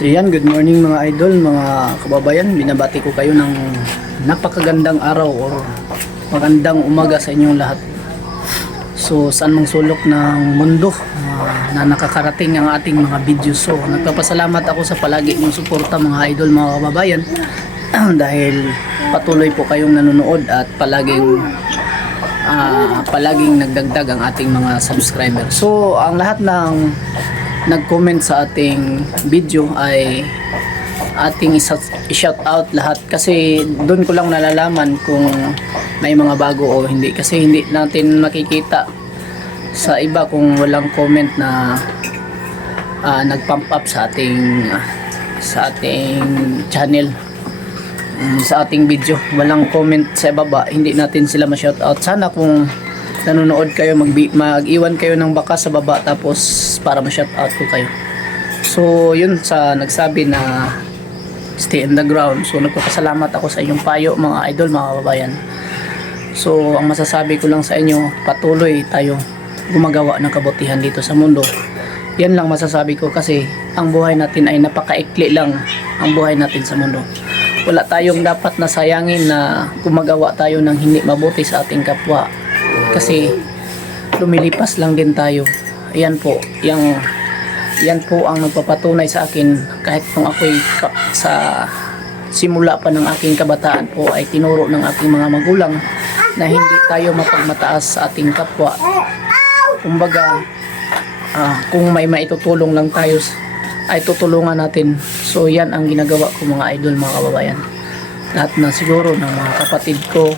So yan, good morning mga idol, mga kababayan. Binabati ko kayo ng napakagandang araw or magandang umaga sa inyong lahat. So saan mang sulok ng mundo na nakakarating ang ating mga video. So nagpapasalamat ako sa palagi ng suporta mga idol, mga kababayan dahil patuloy po kayong nanonood at palaging nagdagdag ang ating mga subscriber. So ang lahat ng nag-comment sa ating video ay ating i-shout out lahat kasi doon ko lang nalalaman kung may mga bago o hindi, kasi hindi natin makikita sa iba kung walang comment na nag-pump up sa ating channel, sa ating video. Walang comment sa baba, hindi natin sila ma-shout out. Sana kung nanonood kayo, mag-iwan kayo ng baka sa baba tapos para ma-shout out ko kayo. So yun, sa nagsabi na stay in the ground, so nagpapasalamat ako sa inyong payo mga idol, mga kababayan. So ang masasabi ko lang sa inyo, patuloy tayo gumagawa ng kabutihan dito sa mundo. Yan lang masasabi ko, kasi ang buhay natin ay napakaikli lang, ang buhay natin sa mundo. Wala tayong dapat nasayangin na gumagawa tayo ng hindi mabuti sa ating kapwa, kasi lumilipas lang din tayo. Yan po ang nagpapatunay sa akin, kahit kung ako'y sa simula pa ng aking kabataan po ay tinuro ng aking mga magulang na hindi tayo mapagmataas sa ating kapwa. Kumbaga, kung may maitutulong lang tayo ay tutulungan natin. So yan ang ginagawa ko mga idol, mga kababayan. Lahat na siguro ng mga kapatid ko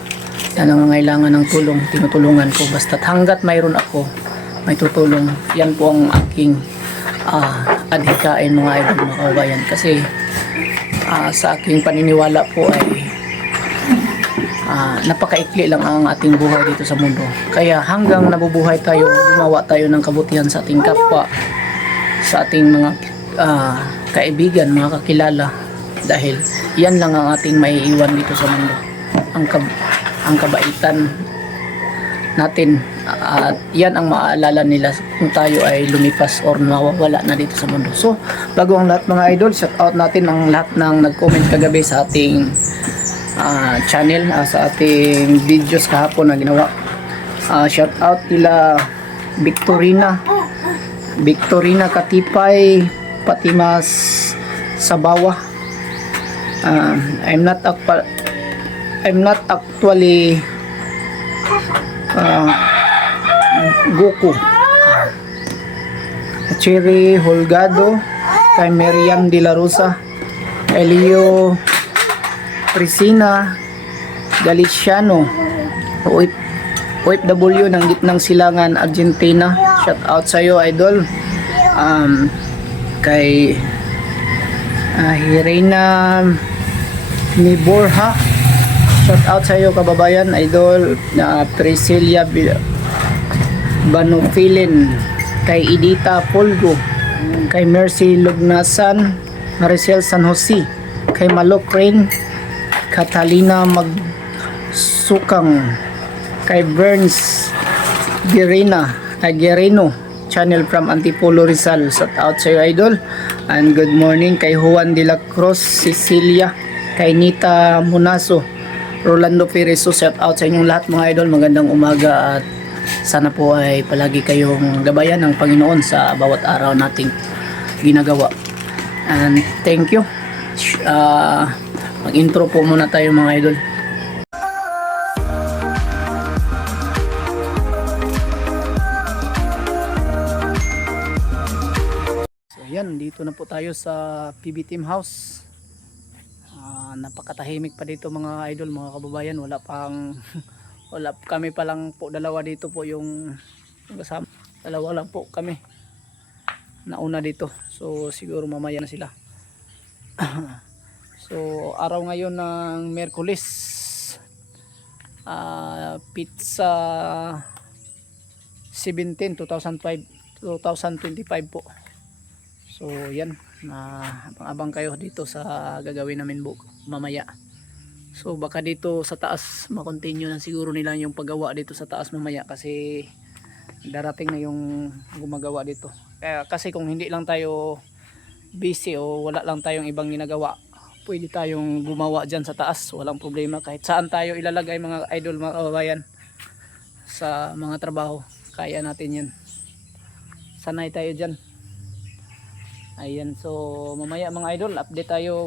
na nangangailangan ng tulong, tinutulungan ko. Basta't hanggat mayroon ako, may tutulong. Yan po ang aking adhikain mga idol, mga kababayan. Kasi sa aking paniniwala po ay napakaikli lang ang ating buhay dito sa mundo. Kaya hanggang nabubuhay tayo, gumawa tayo ng kabutihan sa ating kapwa, sa ating mga kaibigan, mga kakilala, dahil yan lang ang ating maiiwan dito sa mundo, ang kabaitan natin, at yan ang maaalala nila kung tayo ay lumipas or nawawala na dito sa mundo. So bago ang lahat mga idol, shout out natin ang lahat ng nag-comment kagabi sa ating channel, sa ating videos kahapon na ginawa. Shout out nila Victorina Katipay, Patimas Sabawa. I'm not actually Goku. Cherry Holgado, kay Miriam De La Rosa, kay Leo Priscina Galiciano, OFW ng Gitnang Silangan, Argentina. Shout out sa iyo idol. Kay Hirena Niborha, shout out sa iyo kababayan idol. Priscilla Banufilin, kay Edita Polgo, kay Mercy Lugnasan, Maricel San Jose, kay Malok Rain, Catalina Magsukang, kay Burns Guerrino channel from Antipolo, Rizal. Shout out sa iyo idol. And good morning kay Juan de la Cruz Cecilia, kay Nita Munaso, Rolando Perez. So shout out sa inyong lahat mga idol, magandang umaga, at sana po ay palagi kayong gabayan ng Panginoon sa bawat araw nating ginagawa. And thank you. Mag-intro po muna tayo mga idol. So yan, dito na po tayo sa PB Team House. Napakatahimik pa dito mga idol, mga kababayan. Wala kami pa lang po, dalawa dito po yung kasama. Dalawa lang po kami nauna dito. So siguro mamaya na sila. So araw ngayon ng Miyerkules, pizza 17, 2025 po. So yan, abang kayo dito sa gagawin namin mamaya. So baka dito sa taas makontinue na siguro nila yung paggawa dito sa taas mamaya, kasi darating na yung gumagawa dito. Kaya kasi kung hindi lang tayo busy o wala lang tayong ibang ginagawa, pwede tayong gumawa dyan sa taas, walang problema. Kahit saan tayo ilalagay mga idol, mga kababayan, sa mga trabaho, kaya natin yan, sanay tayo dyan. Ayan, so mamaya mga idol,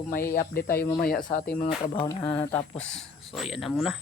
may update tayo mamaya sa ating mga trabaho na natapos. So yan na muna.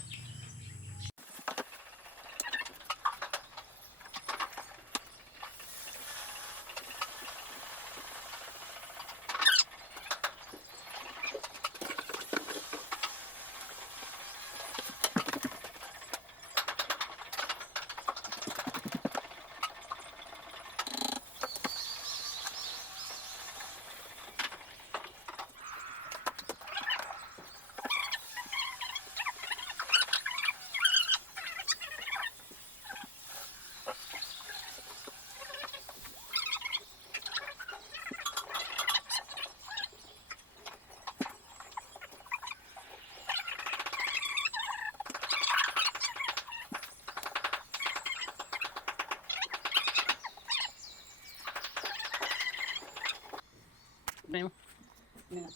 Ano mo?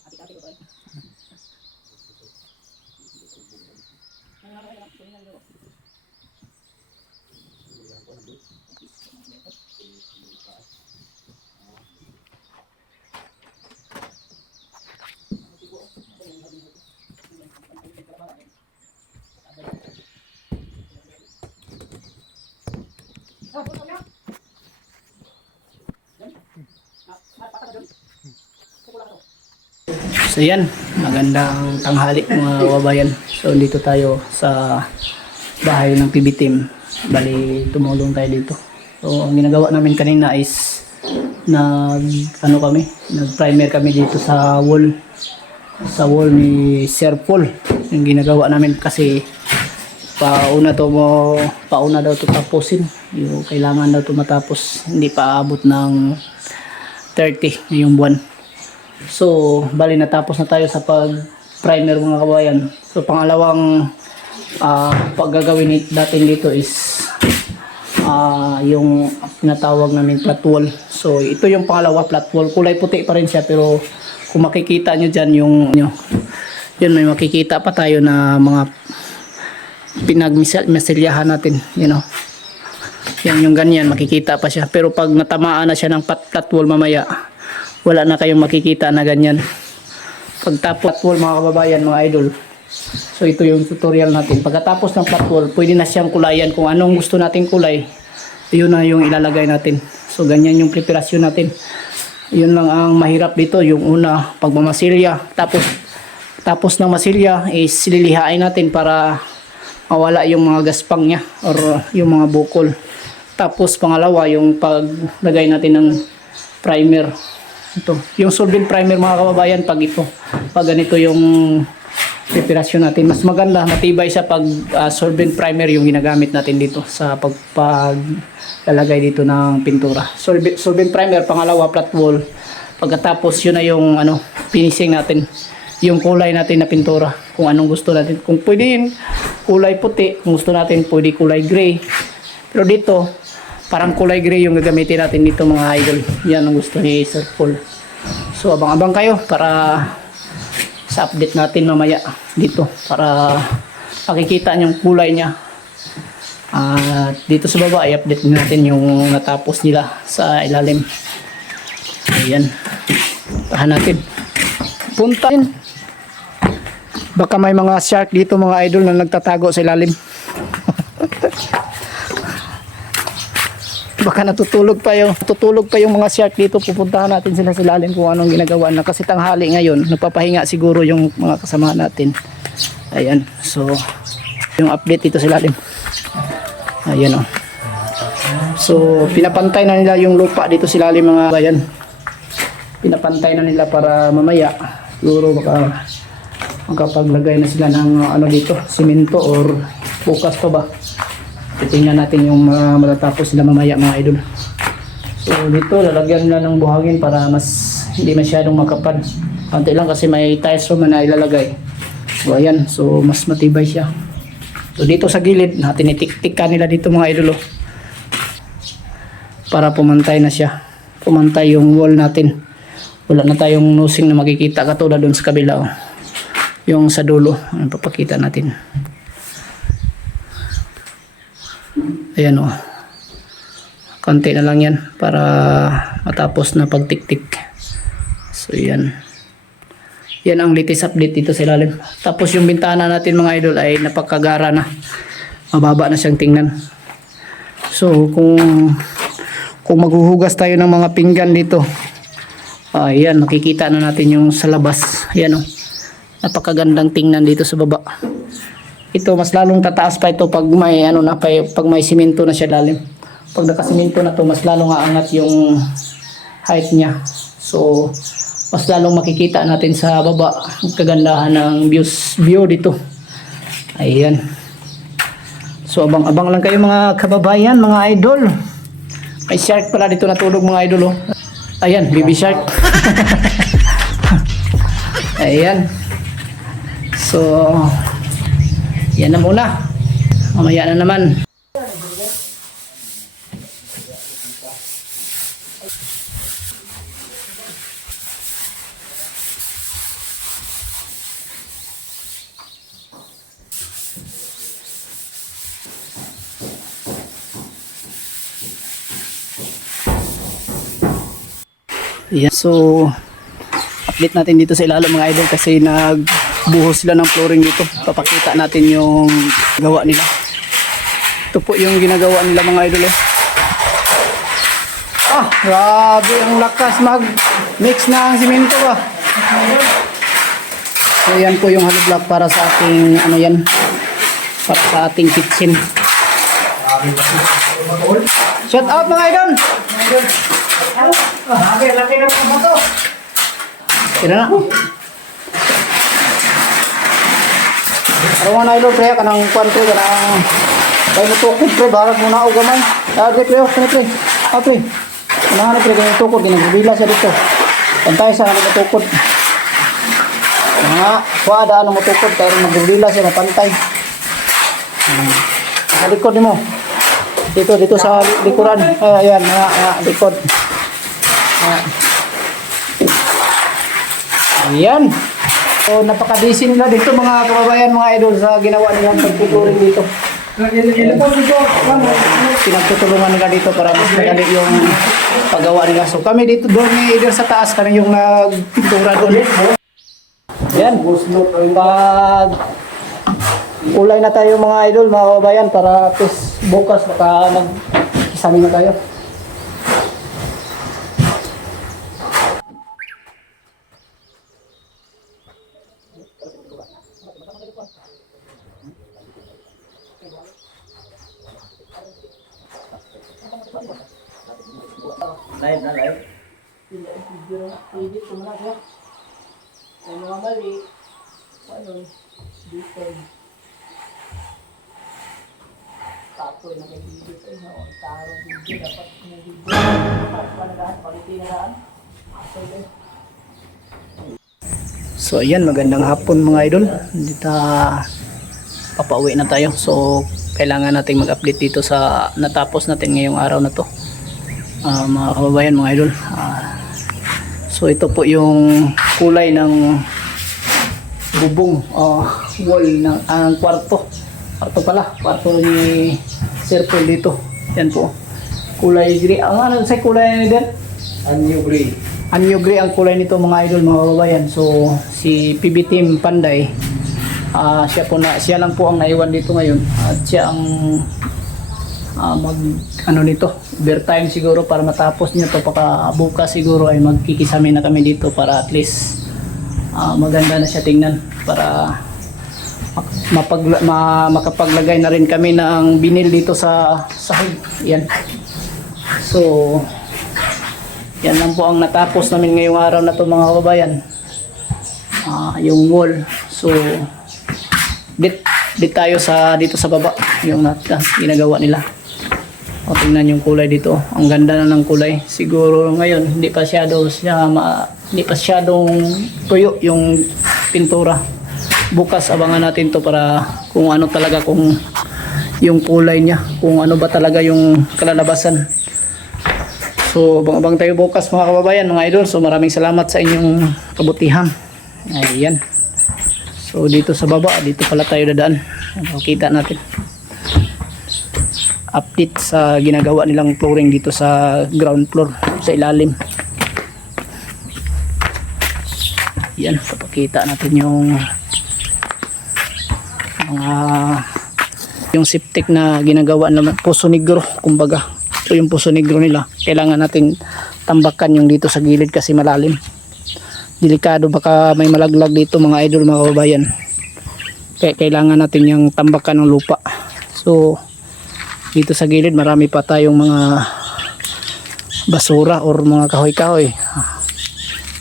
Ati-ati ko tayo. So yan, magandang tanghali mga kababayan. So dito tayo sa bahay ng PB Team. Bali tumulong tayo dito. So ang ginagawa namin kanina is nag-primer kami dito sa wall. Sa wall ni Sir Paul. Yung ginagawa namin kasi pauna daw to tapusin. Yung kailangan daw to matapos, hindi pa abot ng 30 ngayong buwan. So, bali natapos na tayo sa pag-primer mga kabayan. So, pangalawang paggagawin natin dito is yung tinatawag namin flat wall. So, ito yung pangalawa, flat wall. Kulay puti pa rin siya, pero kung makikita nyo dyan yun, may makikita pa tayo na mga pinagmisilyahan natin, yan yung ganyan, makikita pa siya. Pero pag natamaan na siya ng flat wall mamaya, wala na kayong makikita na ganyan. Pagtapos wall mga kababayan, mga idol, so ito yung tutorial natin. Pagkatapos ng flat wall, pwede na siyang kulayan. Kung anong gusto nating kulay, yun na yung ilalagay natin. So ganyan yung preparasyon natin. Yun lang ang mahirap dito, yung una, pagmamasilya. Tapos ng masilya is lilihain natin para mawala yung mga gaspang niya or yung mga bukol. Tapos pangalawa, yung paglagay natin ng primer. Ito, yung solvent primer mga kababayan, pag ganito yung preparasyon natin, mas maganda, matibay siya pag solvent primer yung ginagamit natin dito sa paglalagay dito ng pintura. Solvent primer, pangalawa flat wall. Pagkatapos yun na yung finishing natin, yung kulay natin na pintura, kung anong gusto natin. Kung pwede kulay puti, kung gusto natin pwede kulay gray. Pero dito parang kulay gray yung gagamitin natin dito mga idol. Yan ang gusto ni Sir Paul. So abang-abang kayo para sa update natin mamaya dito, para makikita yung kulay niya. Dito sa baba i-update natin yung natapos nila sa ilalim. Ayan, tahan natin, puntahin. Baka may mga shark dito mga idol na nagtatago sa ilalim. Baka tutulog pa yung mga shark dito. Pupuntahan natin sila sa ilalim kung anong ginagawa na, kasi tanghali ngayon, nagpapahinga siguro yung mga kasama natin. Ayan, so yung update dito sa ilalim. Ayan So pinapantay na nila yung lupa dito sa ilalim mga bayan. Pinapantay na nila para mamaya siguro baka magkapaglagay na sila ng dito, simento or bukas pa ba. Titingnan natin yung matatapos sila mamaya mga idol. So dito lalagyan nila ng buhangin para mas hindi masyadong makapad. Konti lang kasi may tiles room na ilalagay. So ayan, so mas matibay siya. So dito sa gilid natin itik-tikkan nila dito mga idol para pumantay na siya. Pumantay yung wall natin. wala na tayong nosing na makikita katulad dun sa kabila. Oh. Yung sa dulo, ang papakita natin. Ayan o. Konti na lang yan para matapos na pagtiktik. So yan. Yan ang latest update dito sa ilalim. Tapos yung bintana natin mga idol ay napakagara na. Mababa na siyang tingnan. So kung maghuhugas tayo ng mga pinggan dito, ayan, nakikita na natin yung sa labas. Ayan o. Napakagandang tingnan dito sa baba. Ito mas lalong tataas pa ito pag may pag may simento na siya lalim. Pag nakasimento na to, mas lalong aangat yung height niya. So mas lalong makikita natin sa baba ang kagandahan ng view dito. Ayan. So abang-abang lang kayo mga kababayan, mga idol. May shark pala dito natulog mga idol. Oh. Ayan, baby shark. Ayan. So yan na muna. Mamaya na naman. Yan. So update natin dito sa ilalim mga idol kasi nagbuhos sila ng flooring dito. Papakita natin yung gawa nila. Ito po yung ginagawa nila mga idol. Grabe ang lakas mag mix na ang simento ba. So yan po yung hollow block para sa ating para sa ating kitchen. Shout out mga idol. Laki na po ba ito? Kira na. Araw na idol pre, kanang kwantre, kanang tayo natukod pre, barag muna ako gamay. Pre, pre. Pre. Kanang pre, kanang tukod, ginagubila siya dito. Pantay sa kanang natukod. Kuha daan ang matukod, kaya magubila siya, mapantay. Sa likod mo. Dito sa likuran. Ayan, likod. Ayan. So napaka-busy nila dito mga kababayan, mga idol sa ginawa nilang pagtuturing dito. Pinagtutulungan nila dito para mas madali yung paggawa nila. So kami dito doon ni sa taas kami yung nagpintura doon. Ayan. Pag kulay na tayo mga idol, mga kababayan, para at least bukas baka mag-isami na tayo. Live na live. Edit ko na siya. Ay mga mali. Ano? Dito. Tapoy na may video ko. Tarong video. Dapat may video. Palitin na daan. So ayan, magandang hapon mga idol. Dito papauwi na tayo. So kailangan nating mag-update dito sa natapos natin ngayong araw na to. Mga kababayan, mga idol, so ito po yung kulay ng bubong wall ng kwarto ni Sir Paul dito. Yan po, kulay gray. Ano sa kulay ni Der? Anyo gray ang kulay nito mga idol, mga kababayan. So si PB Team Panday, siya lang po ang naiwan dito ngayon at siya ang nito, overtime siguro para matapos niya to. Paka bukas siguro ay magkikisami na kami dito para at least maganda na siya tingnan, para makapaglagay na rin kami ng binil dito sa sahig. Yan. So yan lang po ang natapos namin ngayong araw na to mga kababayan, yung wall. So dit tayo dito sa baba yung ginagawa nila. O tingnan yung kulay dito. Ang ganda na ng kulay. Siguro ngayon hindi pa masyadong tuyo yung pintura. Bukas abangan natin to para kung ano talaga, kung yung kulay niya, kung ano ba talaga yung kalalabasan. So abang-abang tayo bukas mga kababayan, mga idol. So maraming salamat sa inyong kabutihan. Ayan. So dito sa baba, dito pala tayo dadaan. Kita natin update sa ginagawa nilang flooring dito sa ground floor, sa ilalim. Yan, papakita natin yung mga yung septic na ginagawa naman, Poso Negro kumbaga. So yung Poso Negro nila, kailangan natin tambakan yung dito sa gilid kasi malalim. Delikado, baka may malaglag dito mga idol, mga kababayan. Kaya kailangan natin yung tambakan ng lupa. So dito sa gilid marami pa tayong mga basura or mga kahoy-kahoy.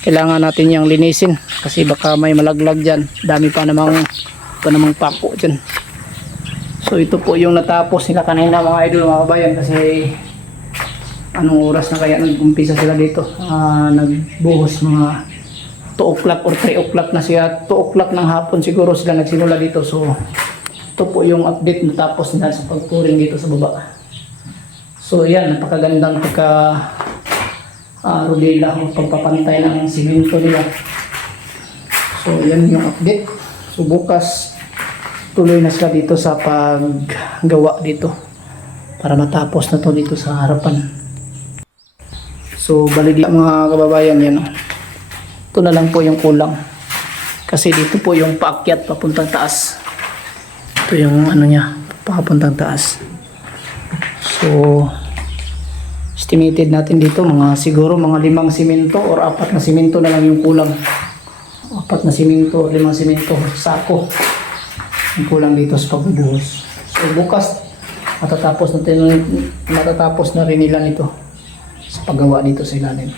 Kailangan natin yung linisin kasi baka may malaglag dyan. Dami pa namang pako dyan. So ito po yung natapos nila kanina mga idol, mga kabayan, kasi anong oras na kaya nag-umpisa sila dito. Nagbuhos mga 2 o'clock or 3 o'clock na siya. 2 o'clock ng hapon siguro sila nagsimula dito. So ito po yung update na tapos nila sa pagpuring dito sa baba. So yan, napakagandang pagka rodela o pagpapantay ng simento nila. So yan yung update. So bukas tuloy na sila dito sa paggawa dito para matapos na to dito sa harapan. So bali dito mga kababayan, yan. Ito na lang po yung kulang. Kasi dito po yung paakyat papuntang taas. Ito yung ano niya, papuntang taas. So estimated natin dito siguro mga 5 simento or 4 na simento na lang yung kulang. 4 na simento, 5 simento, sako yung kulang dito sa pagbubuhos. So bukas matatapos na rin nila nito sa paggawa dito sa ilalim.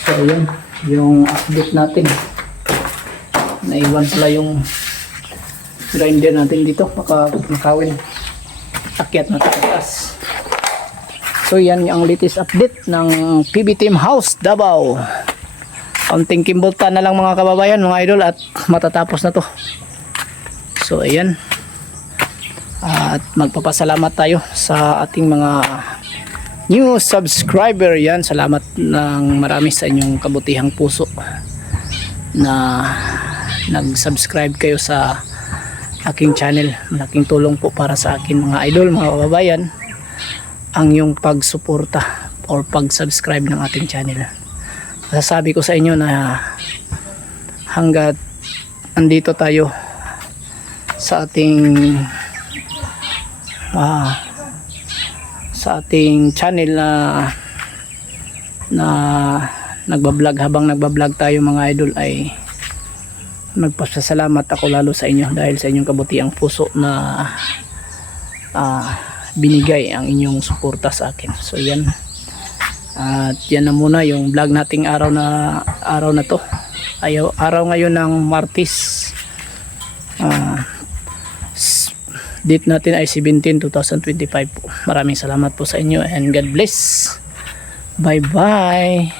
So yun, yung update natin. Naiwan pala yung grinder natin dito, makawin akyat na taas. So yan yung latest update ng PB Team House Davao. Kaunting kimbultan na lang mga kababayan, mga idol, at matatapos na to. So ayan, at magpapasalamat tayo sa ating mga new subscriber. Yan, salamat ng marami sa inyong kabutihang puso na nag-subscribe kayo sa aking channel. Malaking tulong po para sa akin mga idol, mga kababayan, ang yung pagsuporta or pag-subscribe ng ating channel. Masasabi ko sa inyo na hanggat andito tayo sa ating channel na nagbablog, habang nagbablog tayo mga idol, ay magpasalamat ako lalo sa inyo dahil sa inyong kabutiang puso na binigay ang inyong suporta sa akin. So yan, at yan na muna yung vlog nating araw na to. Araw ngayon ng Martes, date natin ay 17/2025 po. Maraming salamat po sa inyo and God bless. Bye bye.